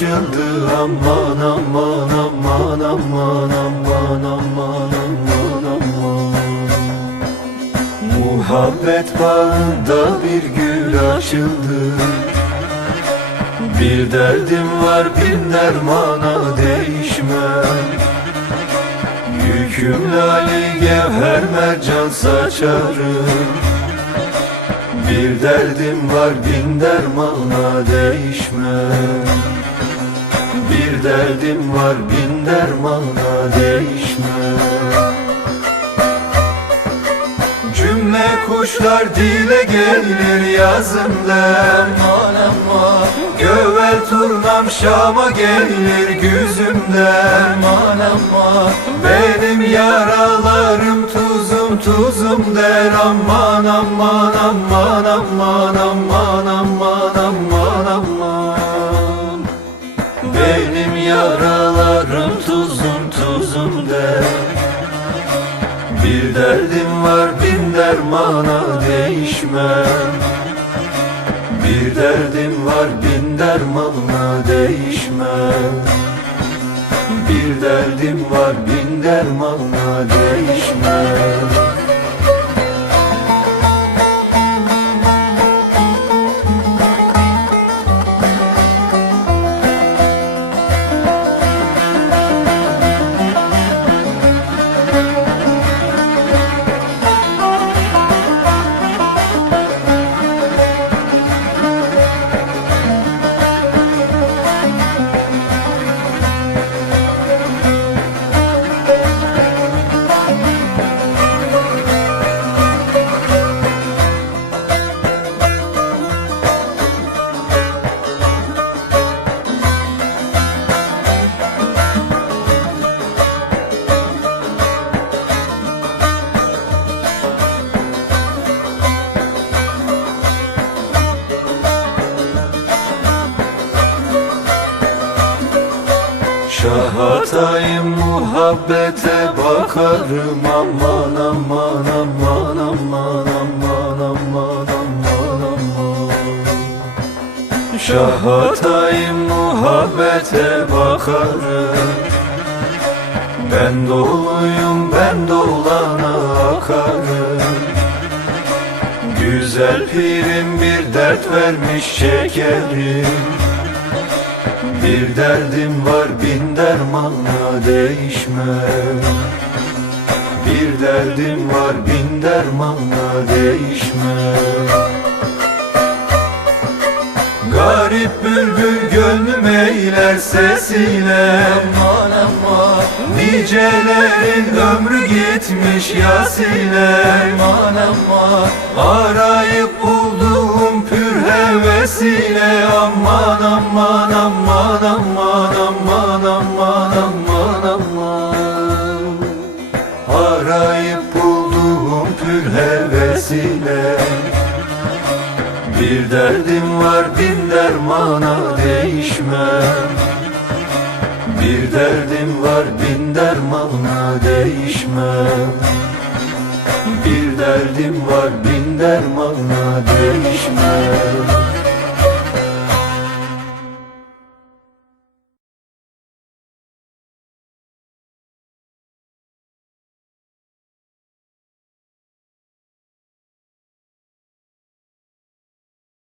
bir açıldı Aman aman aman aman aman aman aman aman. Muhabbet bağında bir gül açıldı. Bir derdim var bin dermana değişmem. Yüküm lali gevher mercan saçarım. Bir derdim var bin dermana değişmem Derdim var bin dermana değişmem Cümle kuşlar dile gelir yazımda Aman aman Gövel turnam Şam'a gelir güzümde Aman aman Benim yaralarım tuzum tuzum der Aman aman aman aman aman aman aman aman yaralarım tuzum tuzum der bir derdim var bin dermana değişmem Bir derdim var bin dermana değişmem Bir derdim var bin dermana değişmem Şahatayım muhabbete bakarım. Aman aman aman aman aman aman aman aman. Şahatayım muhabbete bakarım. Ben doluyum ben dolana akarım. Güzel pirim bir dert vermiş şekerim bir derdim var bin dermanla değişmem Bir derdim var bin dermanla değişmem Garip bülbül gönlüm eyler sesiyle. Aman aman. Nicelerin ömrü gitmiş yasile Aman aman. Arayıp bulduğum pür hevesiyle. Aman aman aman aman aman aman aman aman. Arayıp bulduğum pür hevesiyle bir derdim var bin dermana değişmem. Bir derdim var bin dermana değişmem. Bir derdim var bin dermana değişmem